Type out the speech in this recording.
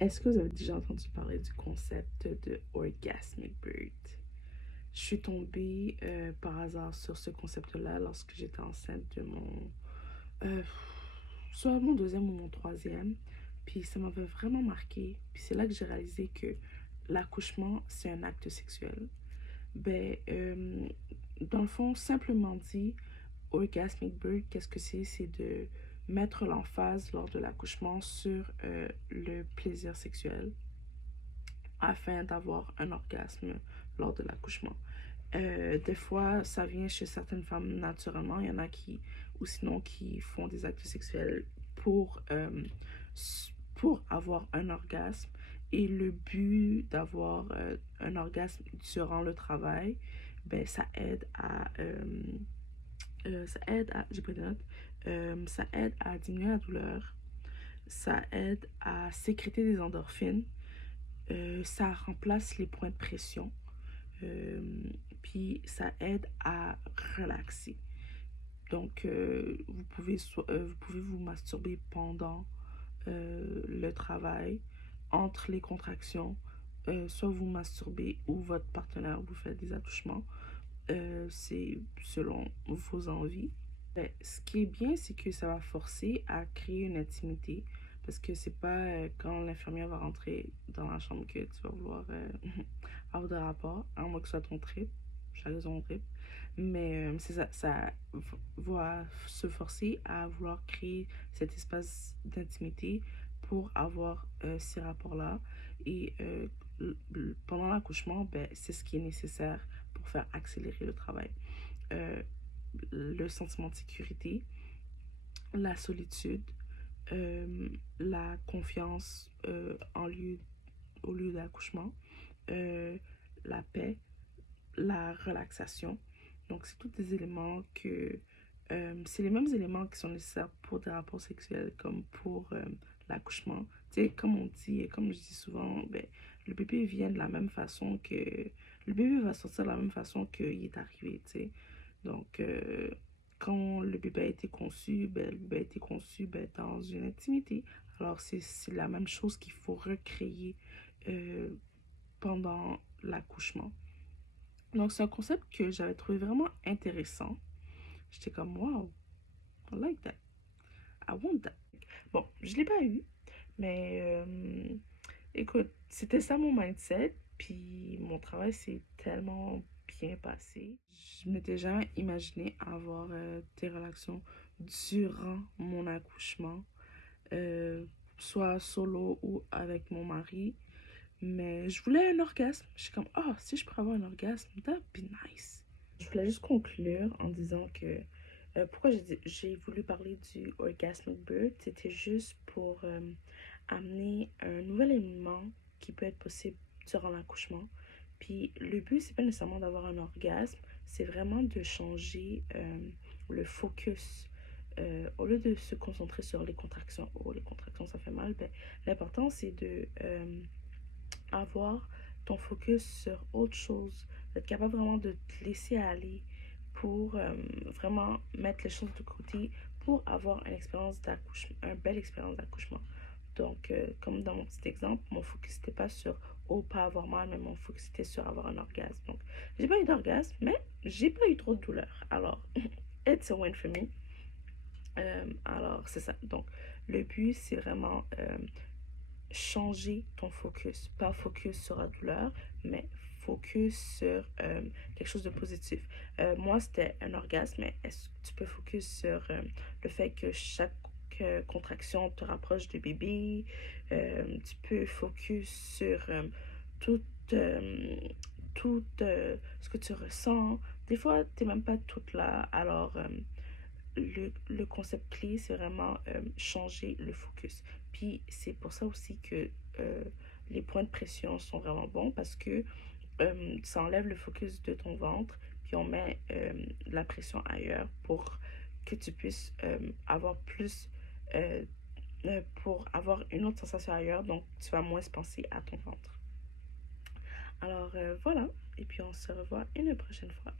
Est-ce que vous avez déjà entendu parler du concept de orgasmic birth? Je suis tombée par hasard sur ce concept-là lorsque j'étais enceinte de euh, soit mon deuxième ou mon troisième. Puis ça m'avait vraiment marqué. Puis c'est là que j'ai réalisé que l'accouchement, c'est un acte sexuel. Ben, dans le fond, simplement dit, orgasmic birth, qu'est-ce que c'est? C'est de mettre l'emphase lors de l'accouchement sur le plaisir sexuel afin d'avoir un orgasme lors de l'accouchement. Des fois, ça vient chez certaines femmes naturellement. Il y en a qui, ou sinon, qui font des actes sexuels pour, pour avoir un orgasme. Et le but d'avoir un orgasme durant le travail, ben, ça aide à, j'ai pris des notes, ça aide à diminuer la douleur, ça aide à sécréter des endorphines, ça remplace les points de pression, euh, puis ça aide à relaxer. Donc, vous pouvez vous masturber pendant le travail, entre les contractions, soit vous masturbez ou votre partenaire vous fait des attouchements. C'est selon vos envies. Ben, ce qui est bien, c'est que ça va forcer à créer une intimité. Parce que c'est pas quand l'infirmière va rentrer dans la chambre que tu vas vouloir avoir de rapport, à moins que ce soit ton trip, chacun son trip. Mais c'est ça, va se forcer à vouloir créer cet espace d'intimité pour avoir ces rapports-là. Et pendant l'accouchement, ben, c'est ce qui est nécessaire pour faire accélérer le travail. Euh, le sentiment de sécurité, la solitude, la confiance au lieu d'accouchement, euh, la paix, la relaxation. Donc, c'est tous des éléments que... c'est les mêmes éléments qui sont nécessaires pour des rapports sexuels comme pour l'accouchement. Tu sais, comme on dit, comme je dis souvent, ben, le bébé vient de la même façon que... Le bébé va sortir de la même façon qu'il est arrivé, tu sais. Donc, quand le bébé a été conçu, ben, le bébé a été conçu ben, dans une intimité. Alors, c'est la même chose qu'il faut recréer euh, pendant l'accouchement. Donc, c'est un concept que j'avais trouvé vraiment intéressant. J'étais comme, wow, I like that. I want that. Bon, je l'ai pas eu, mais écoute, c'était ça mon mindset. Puis mon travail s'est tellement bien passé. Je m'étais jamais imaginé avoir des relations durant mon accouchement, euh, soit solo ou avec mon mari. Mais je voulais un orgasme. Je suis comme, ah, si je pourrais avoir un orgasme, that'd be nice. Je voulais juste conclure en disant que pourquoi j'ai voulu parler du Orgasmic Bird, c'était juste pour amener un nouvel élément qui peut être possible durant l'accouchement. Puis le but, c'est pas nécessairement d'avoir un orgasme, c'est vraiment de changer le focus. Au lieu de se concentrer sur les contractions, oh les contractions ça fait mal, ben, l'important c'est de avoir ton focus sur autre chose, d'être capable vraiment de te laisser aller pour vraiment mettre les choses de côté pour avoir une expérience d'accouchement, une belle expérience d'accouchement. Donc, comme dans mon petit exemple, mon focus n'était pas sur oh, pas avoir mal, mais mon focus était sur avoir un orgasme. Donc, j'ai pas eu d'orgasme, mais j'ai pas eu trop de douleur. Alors, it's a win for me. Alors, c'est ça. Donc, le but, c'est vraiment changer ton focus. Pas focus sur la douleur, mais focus sur quelque chose de positif. Moi, c'était un orgasme, mais est-ce que tu peux focus sur le fait que chaque contraction te rapproche du bébé? Tu peux focus sur tout, euh, tout ce que tu ressens. Des fois, tu n'es même pas toute là. Alors, le concept clé, c'est vraiment changer le focus. Puis c'est pour ça aussi que les points de pression sont vraiment bons parce que ça enlève le focus de ton ventre, puis on met la pression ailleurs pour que tu puisses avoir plus, euh, pour avoir une autre sensation ailleurs, donc tu vas moins penser à ton ventre. Alors voilà, et puis on se revoit une prochaine fois.